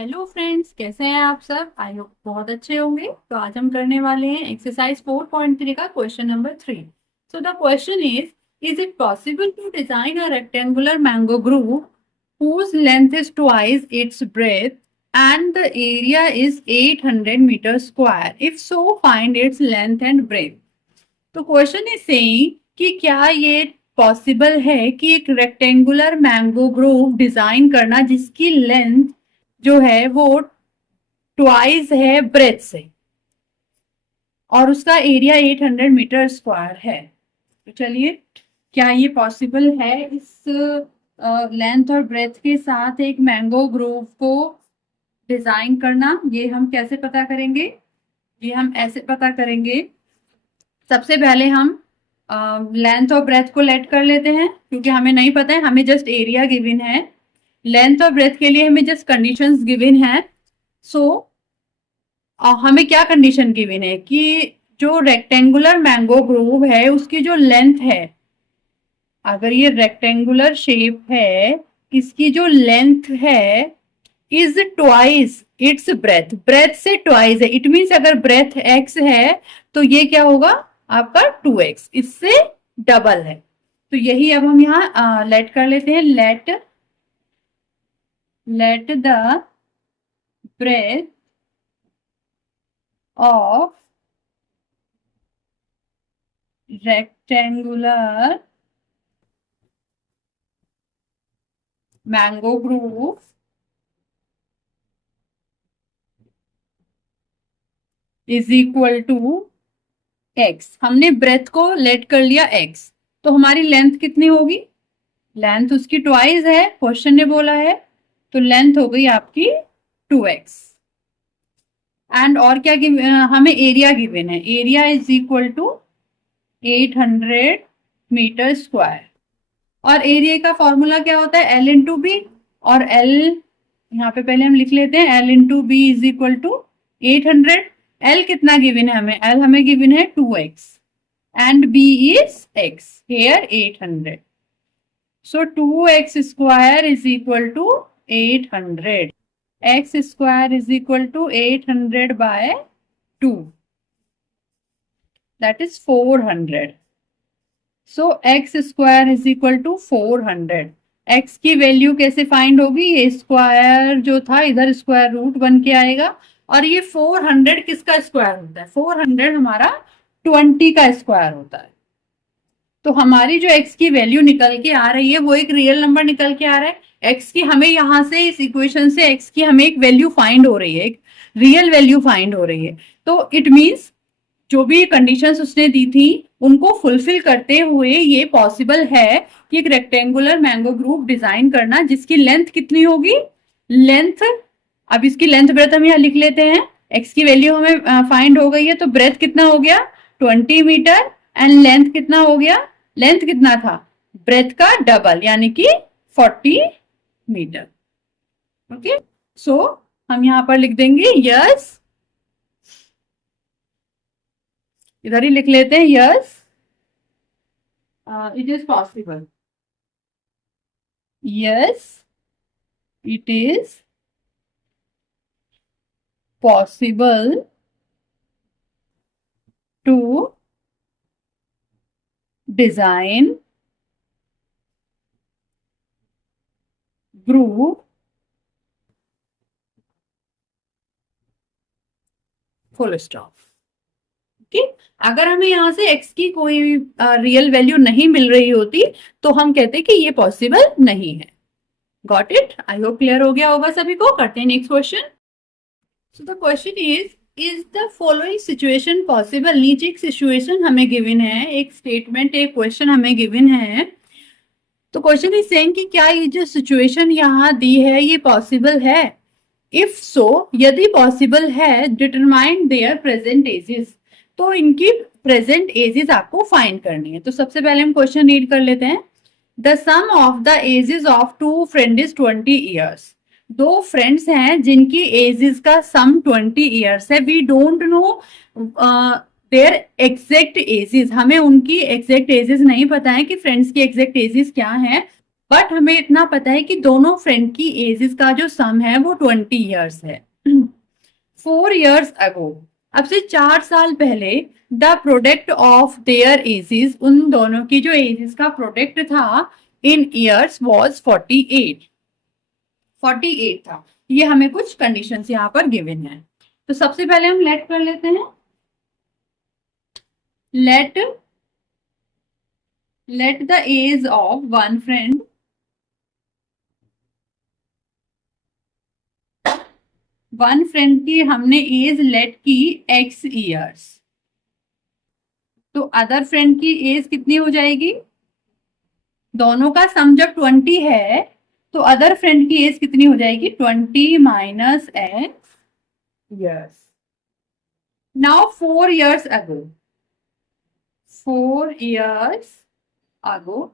Hello friends, कैसे हैं आप सब। आई होप बहुत अच्छे होंगे। तो आज हम करने वाले हैं एक्सरसाइज 4.3 का question number 3। So the question is it possible to design a rectangular mango grove whose length is twice its breadth and the area is 800 meters square? If so, find its length and breadth. तो question is saying कि क्या ये possible है कि एक rectangular mango Grove design करना जिसकी length जो है वो ट्वाइस है ब्रेथ से और उसका एरिया 800 मीटर स्क्वायर है। तो चलिए, क्या ये पॉसिबल है इस लेंथ और ब्रेथ के साथ एक मैंगो ग्रोव को डिजाइन करना? ये हम कैसे पता करेंगे? ये हम ऐसे पता करेंगे। सबसे पहले हम लेंथ और ब्रेथ को लेट कर लेते हैं क्योंकि हमें नहीं पता है, हमें जस्ट एरिया गिवन है। लेंथ और ब्रेथ के लिए हमें जस्ट कंडीशंस गिवन है। सो हमें क्या कंडीशन गिवन है कि जो रेक्टेंगुलर मैंगो ग्रोव है उसकी जो लेंथ है, अगर ये रेक्टेंगुलर शेप है, इसकी जो लेंथ है is twice its breadth. Breadth से ट्वाइस है, इट मीन्स अगर ब्रेथ एक्स है तो ये क्या होगा आपका 2x, इससे डबल है। तो यही अब हम यहाँ लेट कर लेते हैं। Let the breadth of rectangular mango groove is equal to x। हमने ब्रेथ को लेट कर लिया x, तो हमारी लेंथ कितनी होगी? लेंथ उसकी ट्वाइस है, क्वेश्चन ने बोला है, तो लेंथ हो गई आपकी 2x। एंड और क्या हमें एरिया गिवन है, area is equal to 800 metre square. और एरिया का फॉर्मूला क्या होता है? L into b. और एल यहाँ पे पहले हम लिख लेते हैं, l into b is equal to 800। L कितना गिवन है हमें? एल हमें गिवन है 2x and b is x, here 800। So 2x square is equal to 800। x square is equal to 800 bye 2, that is 400। So x square is equal to 400। X की value कैसे find होगी? ये square जो था इधर square root बन के आएगा। और ये 400 किसका स्क्वायर होता है? 400 हमारा 20 का स्क्वायर होता है। तो हमारी जो एक्स की वैल्यू निकल के आ रही है वो एक रियल नंबर निकल के आ रहा है। एक्स की हमें यहाँ से इस इक्वेशन से एक्स की हमें एक वैल्यू फाइंड हो रही है, एक रियल वैल्यू फाइंड हो रही है। तो इट मीन्स जो भी कंडीशंस उसने दी थी उनको फुलफिल करते हुए ये पॉसिबल है कि एक रेक्टेंगुलर मैंगो ग्रुव डिजाइन करना जिसकी लेंथ कितनी होगी? लेंथ, अब इसकी लेंथ ब्रेथ हम यहाँ लिख लेते हैं। एक्स की वैल्यू हमें फाइंड हो गई है, तो ब्रेथ कितना हो गया? 20 मीटर। एंड लेंथ कितना हो गया? लेंथ कितना था? ब्रेथ का डबल यानी कि 40 मीटर। ओके, सो हम यहाँ पर लिख देंगे यस, इधर ही लिख लेते हैं yes it is possible. Yes it is possible to design grove full stop. Okay, अगर हमें यहाँ से x की कोई रियल वैल्यू नहीं मिल रही होती तो हम कहते कि ये पॉसिबल नहीं है। Got it? I hope clear हो गया होगा सभी को। करते हैं next question. So the question is the following situation possible? नीचे एक सिचुएशन हमें गिवन है, एक स्टेटमेंट, एक क्वेश्चन हमें गिवन है। तो क्वेश्चन इज सेइंग कि क्या ये जो सिचुएशन यहाँ दी है ये पॉसिबल है? इफ सो, यदि पॉसिबल है, डिटरमाइन देयर प्रेजेंट एजेस। तो इनकी प्रेजेंट एजेस आपको फाइंड करनी है। तो सबसे पहले हम क्वेश्चन रीड कर लेते हैं। The sum of the ages of two friend is 20 years. दो फ्रेंड्स हैं जिनकी एजेस का सम 20 ईयर्स है। We don't know their exact ages, हमें उनकी एग्जैक्ट एजेस नहीं पता है कि फ्रेंड्स की एग्जैक्ट एजेस क्या है। बट हमें इतना पता है कि दोनों फ्रेंड की एजेस का जो सम है वो 20 ईयर्स है। 4 years ago, अब से 4 साल पहले, the product of their edges, उन दोनों की जो एजेस का प्रोडक्ट था इन ईयर्स वॉज 48 था। ये हमें कुछ कंडीशंस यहाँ पर गिवन है। तो सबसे पहले हम लेट कर लेते हैं, let the age of one friend की हमने एज लेट की x ईयर्स, तो अदर फ्रेंड की एज कितनी हो जाएगी, दोनों का सम जब 20 है तो अदर फ्रेंड की एज कितनी हो जाएगी, 20 minus x years. Now 4 years ago, 4 years ago,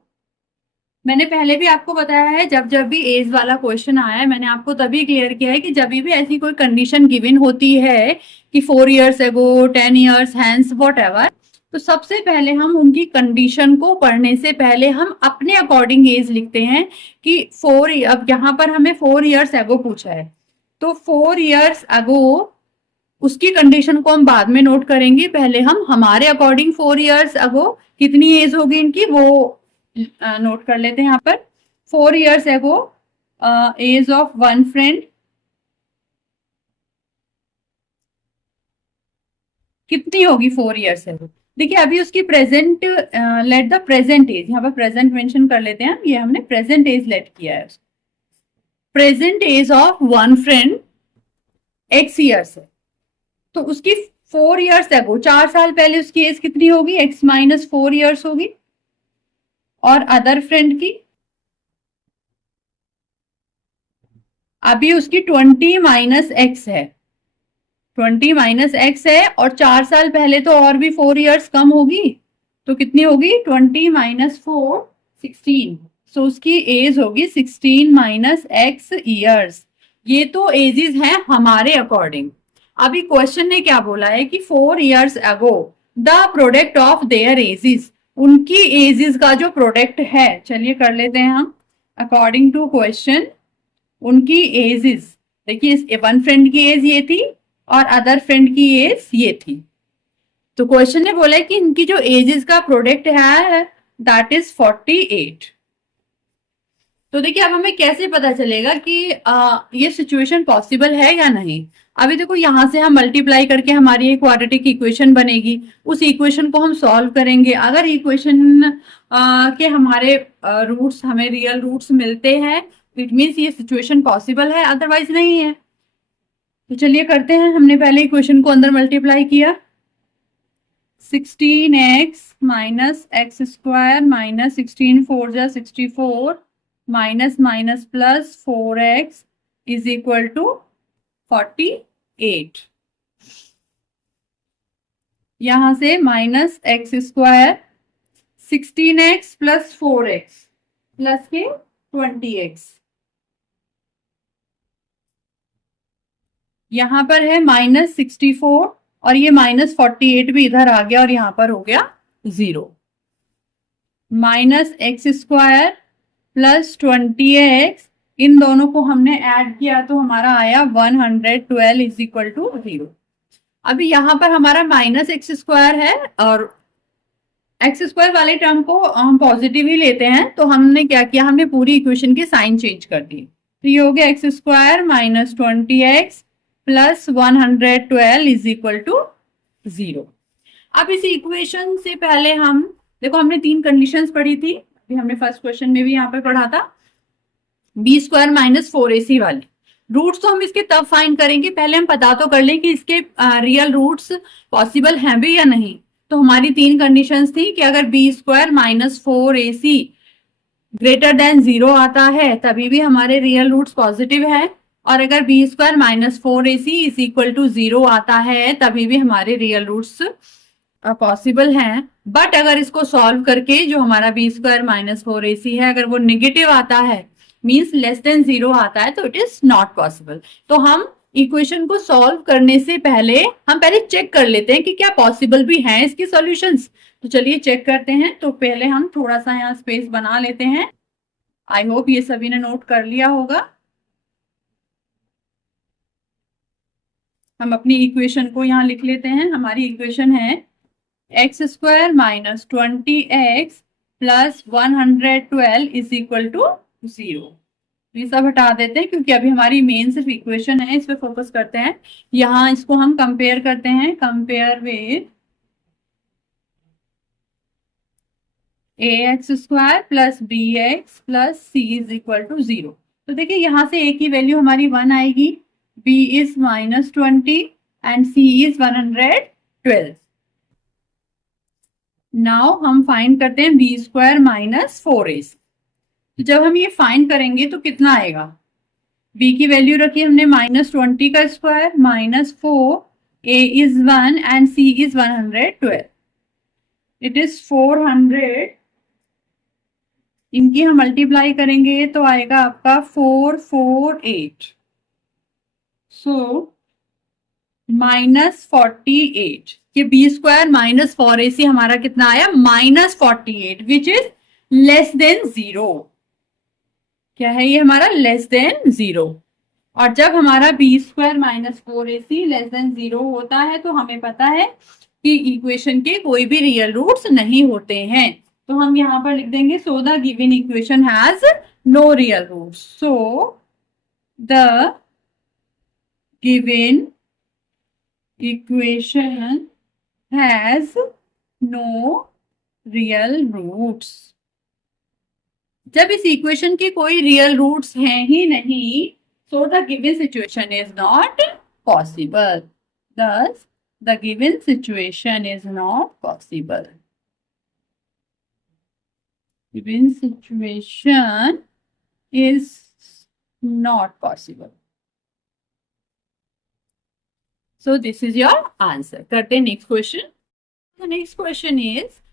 मैंने पहले भी आपको बताया है, जब जब भी एज वाला क्वेश्चन आया है मैंने आपको तभी क्लियर किया है कि जब भी ऐसी कोई कंडीशन गिवन होती है कि 4 years ago, 10 years hence, what ever, तो सबसे पहले हम उनकी कंडीशन को पढ़ने से पहले हम अपने अकॉर्डिंग एज लिखते हैं कि अब यहाँ पर हमें 4 years ago पूछा है, तो 4 years ago उसकी कंडीशन को हम बाद में नोट करेंगे, पहले हम हमारे अकॉर्डिंग 4 years ago कितनी एज होगी इनकी वो नोट कर लेते हैं यहाँ पर। 4 years ago age of one friend कितनी होगी 4 years ago। देखिए अभी उसकी present, let the present age, यहाँ पर प्रेजेंट मेंशन कर लेते हैं, ये हमने प्रेजेंट एज लेट किया है। Present age of one friend x years है, तो उसकी 4 years ago, 4 साल पहले उसकी एज कितनी होगी, x माइनस 4 years होगी। और अदर फ्रेंड की अभी उसकी 20 माइनस एक्स है, 20 माइनस एक्स है, और 4 साल पहले तो और भी 4 years कम होगी, तो कितनी होगी, 20 माइनस 4, 16, सो उसकी एज होगी 16 माइनस एक्स ईयर्स। ये तो एजेस हैं हमारे अकॉर्डिंग। अभी क्वेश्चन ने क्या बोला है कि 4 years ago the product of their edges, उनकी एजेस का जो प्रोडक्ट है, चलिए कर लेते हैं हम अकॉर्डिंग टू क्वेश्चन। उनकी एजेस, देखिए वन फ्रेंड की एज ये थी और अदर फ्रेंड की एज ये थी, तो क्वेश्चन ने बोला है कि इनकी जो एजेस का प्रोडक्ट है दैट इज 48। तो देखिए अब हमें कैसे पता चलेगा कि ये सिचुएशन पॉसिबल है या नहीं। अभी देखो यहां से हम मल्टीप्लाई करके हमारी एक क्वाड्रेटिक इक्वेशन बनेगी, उस इक्वेशन को हम सॉल्व करेंगे। अगर इक्वेशन के हमारे रूट्स, हमें रियल रूट्स मिलते हैं, इट मीन्स ये सिचुएशन पॉसिबल है, अदरवाइज नहीं है। तो चलिए करते हैं, हमने पहले इक्वेशन को अंदर मल्टीप्लाई किया, 16x minus x square minus 16 4 जा 64 minus minus plus 4x is equal to 48। यहां से minus x square 16x plus 4x plus के 20x, यहां पर है माइनस 64 और ये माइनस 48 भी इधर आ गया और यहां पर हो गया 0। Minus x square plus 20x, इन दोनों को हमने ऐड किया तो हमारा आया 112 इज इक्वल टू 0। अभी यहां पर हमारा माइनस एक्स स्क्वायर है और एक्स स्क्वायर वाले टर्म को हम पॉजिटिव ही लेते हैं, तो हमने क्या किया, हमने पूरी इक्वेशन के साइन चेंज कर दिए, तो ये हो गया x square minus 20x plus 112 is equal to 0। अब इस इक्वेशन से पहले हम देखो, हमने 3 कंडीशंस पढ़ी थी, अभी हमने फर्स्ट क्वेश्चन में भी यहाँ पे पढ़ा था, बी स्क्वायर माइनस 4ac वाली। रूट्स तो हम इसके तब फाइंड करेंगे, पहले हम पता तो कर लें कि इसके रियल रूट्स पॉसिबल हैं भी या नहीं। तो हमारी 3 कंडीशंस थी कि अगर b square minus 4ac greater than 0 आता है तभी भी हमारे रियल रूट्स पॉजिटिव है, और अगर b square minus 4ac is equal to 0 आता है तभी भी हमारे रियल रूट्स पॉसिबल हैं। बट अगर इसको सॉल्व करके जो हमारा बी स्क्वायर माइनस 4ac है, अगर वो नेगेटिव आता है, मीन्स लेस देन 0 आता है, तो इट इज नॉट पॉसिबल। तो हम इक्वेशन को सॉल्व करने से पहले हम पहले चेक कर लेते हैं कि क्या पॉसिबल भी हैं इसके सॉल्यूशंस। तो चलिए चेक करते हैं। तो पहले हम थोड़ा सा यहाँ स्पेस बना लेते हैं आई होप ये सभी ने नोट कर लिया होगा। हम अपनी इक्वेशन को यहाँ लिख लेते हैं। हमारी इक्वेशन है x square minus 20x plus 112 is equal to 0। ये सब हटा देते हैं क्योंकि अभी हमारी मेन सिर्फ इक्वेशन है, इस पे फोकस करते हैं। यहाँ इसको हम कंपेयर करते हैं, compare with ax square plus bx plus c is equal to 0। तो देखिए यहाँ से a की वैल्यू हमारी 1 आएगी, b is -20 and c is 112। Now हम फाइंड करते हैं b स्क्वायर माइनस 4ac। तो जब हम ये फाइंड करेंगे तो कितना आएगा, b की वैल्यू रखी हमने -20 का square -4, a is 1 and c is 112। It is 400, इनकी हम मल्टीप्लाई करेंगे तो आएगा आपका 448। सो -48, ये बी स्क्वायर माइनस 4ac हमारा कितना आया, -48, विच इज लेस देन 0। क्या है ये हमारा, लेस देन 0। और जब हमारा b square minus 4ac less than 0 होता है तो हमें पता है कि इक्वेशन के कोई भी रियल रूट्स नहीं होते हैं। तो हम यहाँ पर लिख देंगे so the given equation has no real roots. So the given equation has no real roots. जब इस इक्वेशन के कोई रियल रूट्स हैं ही नहीं, so the given situation is not possible. Thus, the given situation is not possible. Given situation is not possible. So this is your answer. करते हैं next question. The next question is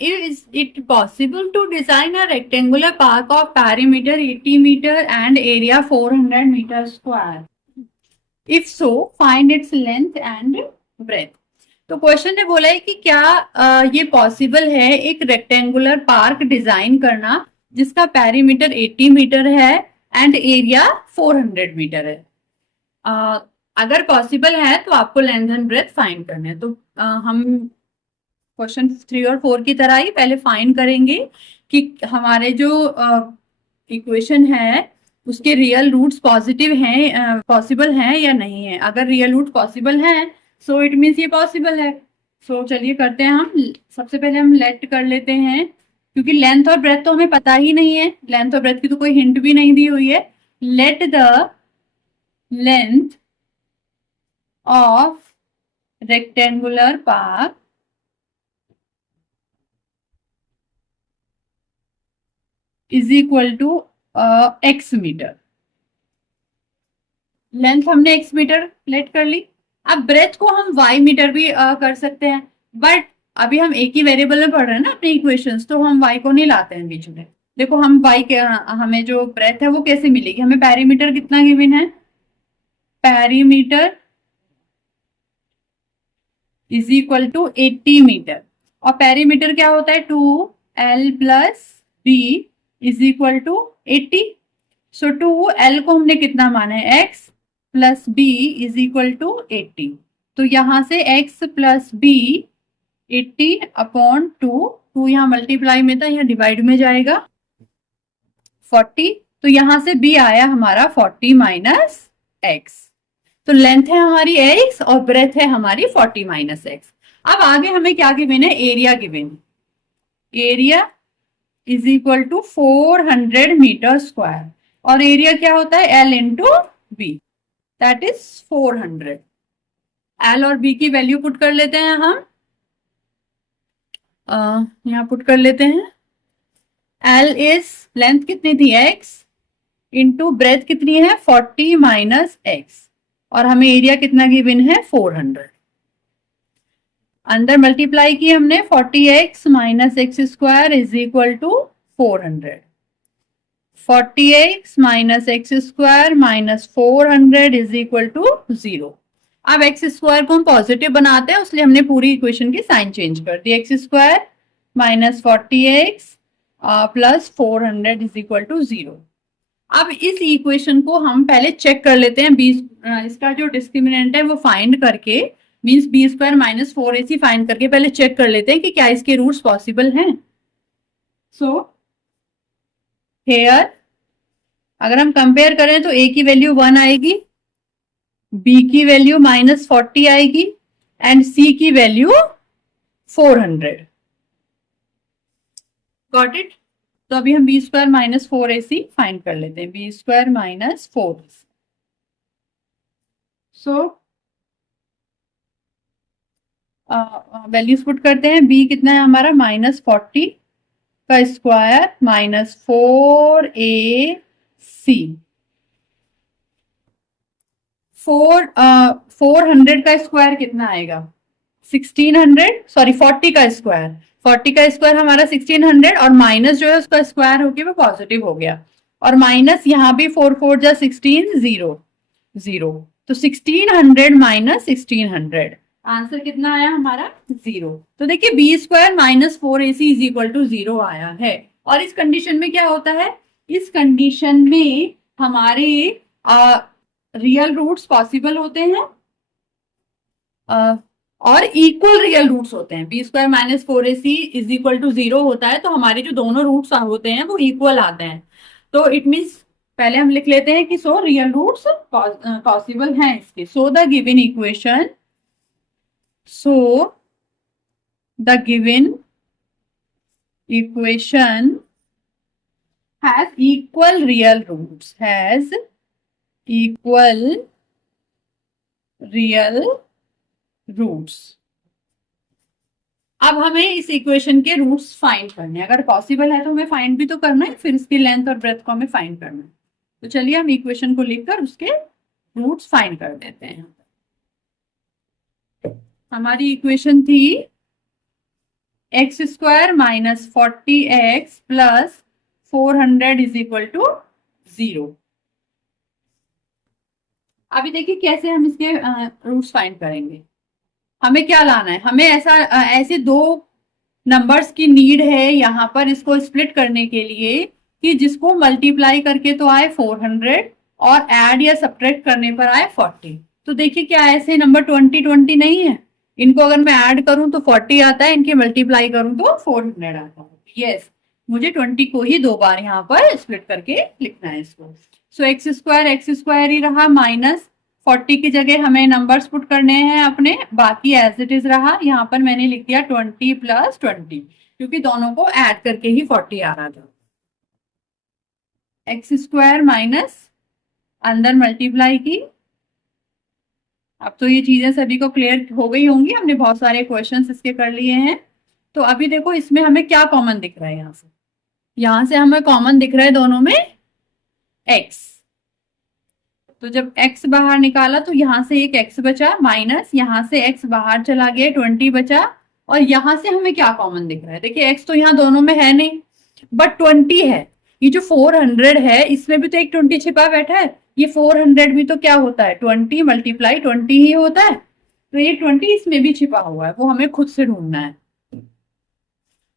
it possible to design a rectangular park of perimeter 80 meter and area 400 meter square? If so, find its length and breadth. तो question ने बोला है कि क्या ये possible है एक रेक्टेंगुलर पार्क डिजाइन करना जिसका पेरीमीटर 80 मीटर है एंड एरिया 400 मीटर है। अगर पॉसिबल है तो आपको लेंथ एंड ब्रेथ फाइंड करना है। तो हम क्वेश्चन 3 और 4 की तरह ही पहले फाइंड करेंगे कि हमारे जो इक्वेशन है उसके रियल रूट्स पॉजिटिव हैं, पॉसिबल हैं या नहीं है। अगर रियल रूट पॉसिबल हैं सो इट मीन्स ये पॉसिबल है। सो चलिए करते हैं हम। सबसे पहले हम लेट कर लेते हैं क्योंकि लेंथ और ब्रेथ तो हमें पता ही नहीं है, लेंथ और ब्रेथ की तो कोई हिंट भी नहीं दी हुई है। Let the length of rectangular park is equal to x metre. Length हमने x मीटर लेट कर ली। अब ब्रेथ को हम y मीटर भी कर सकते हैं, बट अभी हम एक ही वेरिएबल में पढ़ रहे हैं ना अपने इक्वेशंस, तो हम y को नहीं लाते हैं बीच में। देखो हम y के हमें जो ब्रेथ है वो कैसे मिलेगी, हमें पेरीमीटर कितना गिवन है, perimeter is equal to 80 metre. और पेरीमीटर क्या होता है, 2l plus b is equal to 80। So 2l को हमने कितना माना है, x plus b is equal to 80। तो यहां से x प्लस b 80 अपॉन 2 यहाँ मल्टीप्लाई में था, यहाँ डिवाइड में जाएगा 40। तो यहां से b आया हमारा 40 माइनस x। तो लेंथ है हमारी x और ब्रेथ है हमारी 40 माइनस x। अब आगे हमें क्या गिवन है, area given. Area is equal to 400 metre square और एरिया क्या होता है, L into b, that is 400। L और B की वैल्यू पुट कर लेते हैं हम, यहाँ पुट कर लेते हैं। L इज लेंथ कितनी थी x इंटू ब्रेथ कितनी है 40 माइनस x और हमें एरिया कितना गिवन है 400। अंदर मल्टीप्लाई की हमने 40x minus x square is equal to 400। 40x minus x square minus 400 is equal to 0। अब एक्स स्क्वायर को हम पॉजिटिव बनाते हैं, इसलिए हमने पूरी इक्वेशन की साइन चेंज कर दी। X square minus 40x plus 400 is equal to 0। अब इस इक्वेशन को हम पहले चेक कर लेते हैं, इसका जो डिस्क्रिमिनेंट है वो फाइंड करके, means b square minus 4ac find करके पहले चेक कर लेते हैं कि क्या इसके रूट्स पॉसिबल हैं। सो हेयर अगर हम कंपेयर करें तो a की वैल्यू 1 आएगी, b की वैल्यू -40 आएगी एंड c की वैल्यू 400। Got it. तो अभी हम B square minus 4ac find कर लेते हैं, b square minus 4। So values put करते हैं, b कितना है हमारा -40 का स्क्वायर -4ac, 400 का स्क्वायर कितना आएगा 1600, सॉरी 40 का स्क्वायर, 40 का स्क्वायर हमारा 1600 और माइनस जो है उसका स्क्वायर होके वो पॉजिटिव हो गया, और माइनस यहाँ भी 4 4 जा 16 0 0, तो 1600 माइनस 1600 आंसर कितना आया हमारा 0। तो देखिए b square minus 4ac is equal to 0 आया है। और इस कंडीशन में क्या होता है, इस कंडीशन में हमारे रियल रूट्स पॉसिबल होते हैं और इक्वल रियल रूट्स होते हैं। B square minus 4ac is equal to 0 होता है तो हमारे जो दोनों रूट्स होते हैं वो इक्वल आते हैं। तो इट मीन्स पहले हम लिख लेते हैं कि सो रियल रूट्स पॉसिबल हैं इसके। सो the given equation, so the given equation has equal real roots, has equal real roots। अब हमें इस इक्वेशन के रूट्स फाइंड करने हैं, अगर पॉसिबल है तो हमें फाइंड भी तो करना है, फिर इसकी लेंथ और ब्रेथ को हमें फाइंड करना है। तो चलिए हम इक्वेशन को लिखकर उसके रूट्स फाइंड कर देते हैं। हमारी इक्वेशन थी x square minus 40x plus 400 is equal to 0। अभी देखिए कैसे हम इसके रूट्स फाइंड करेंगे। हमें क्या लाना है, हमें ऐसे दो नंबर्स की नीड है यहाँ पर इसको स्प्लिट करने के लिए कि जिसको मल्टीप्लाई करके तो आए 400 और ऐड या सब्ट्रैक्ट करने पर आए 40। तो देखिए क्या ऐसे नंबर 20 20 नहीं है, इनको अगर मैं ऐड करूं तो 40 आता है, इनके मल्टीप्लाई करूं तो 400 आता है। यस, मुझे 20 को ही दो बार यहाँ पर स्प्लिट करके लिखना है इसको। सो एक्स स्क्वायर ही रहा, माइनस 40 की जगह हमें नंबर्स पुट करने हैं अपने, बाकी एज इट इज रहा। यहाँ पर मैंने लिख दिया 20 प्लस 20 क्योंकि दोनों को ऐड करके ही 40 आ रहा था। एक्स स्क्वायर माइनस अंदर मल्टीप्लाई की। अब तो ये चीजें सभी को क्लियर हो गई होंगी, हमने बहुत सारे क्वेश्चंस इसके कर लिए हैं। तो अभी देखो इसमें हमें क्या कॉमन दिख रहा है, यहाँ से हमें कॉमन दिख रहा है दोनों में x। तो जब x बाहर निकाला तो यहाँ से एक x बचा, माइनस यहाँ से x बाहर चला गया 20 बचा, और यहाँ से हमें क्या कॉमन दिख रहा है, देखिए x तो यहाँ दोनों में है नहीं बट 20 है। ये जो 400 है इसमें भी तो एक 20 छिपा बैठा है, ये 400 भी तो क्या होता है 20 मल्टीप्लाई 20 ही होता है, तो ये 20 इसमें भी छिपा हुआ है, वो हमें खुद से ढूंढना है।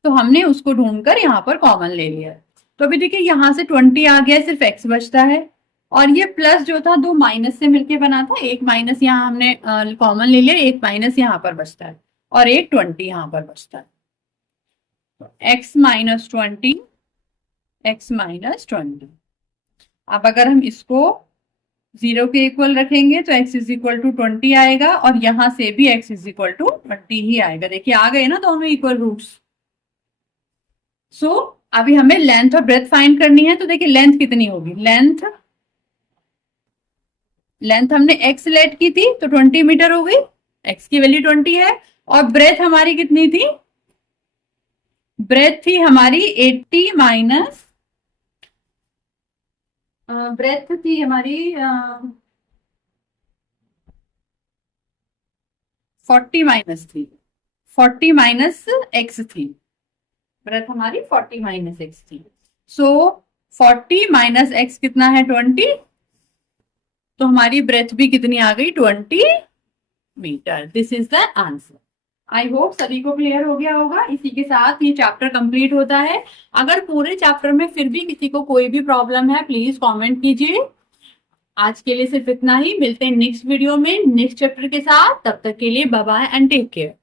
तो हमने उसको ढूंढकर यहाँ पर कॉमन ले लिया। तो अभी देखिए यहाँ से 20 आ गया, सिर्फ x बचता है, और ये प्लस जो था दो माइनस से मिलके बना था, एक माइनस यहाँ हमने कॉमन ले लिया, एक माइनस यहाँ पर बचता है और एक 20 यहाँ पर बचता है। तो x माइनस 20, x माइनस 20। अब अगर हम इसको 0 के इक्वल रखेंगे तो x इज इक्वल टू 20 आएगा, और यहां से भी x इज इक्वल टू 20 ही आएगा। देखिए आ गए ना दोनों इक्वल रूट्स। सो अभी हमें लेंथ और ब्रेथ फाइंड करनी है। तो देखिए लेंथ कितनी होगी, लेंथ हमने x लेट की थी तो 20 मीटर हो गई, x की वैल्यू 20 है, और ब्रेथ हमारी कितनी थी, ब्रेथ थी हमारी 80 माइनस, ब्रेथ थी हमारी 40 माइनस थी, 40 माइनस एक्स थी, ब्रेथ हमारी 40 माइनस एक्स थी। सो 40 माइनस एक्स कितना है 20, तो हमारी ब्रेथ भी कितनी आ गई 20 metre. This is the answer. I hope सभी को क्लियर हो गया होगा। इसी के साथ ये चैप्टर कंप्लीट होता है। अगर पूरे चैप्टर में फिर भी किसी को कोई भी प्रॉब्लम है, प्लीज कमेंट कीजिए। आज के लिए सिर्फ इतना ही, मिलते हैं नेक्स्ट वीडियो में नेक्स्ट चैप्टर के साथ। तब तक के लिए bye bye and take care.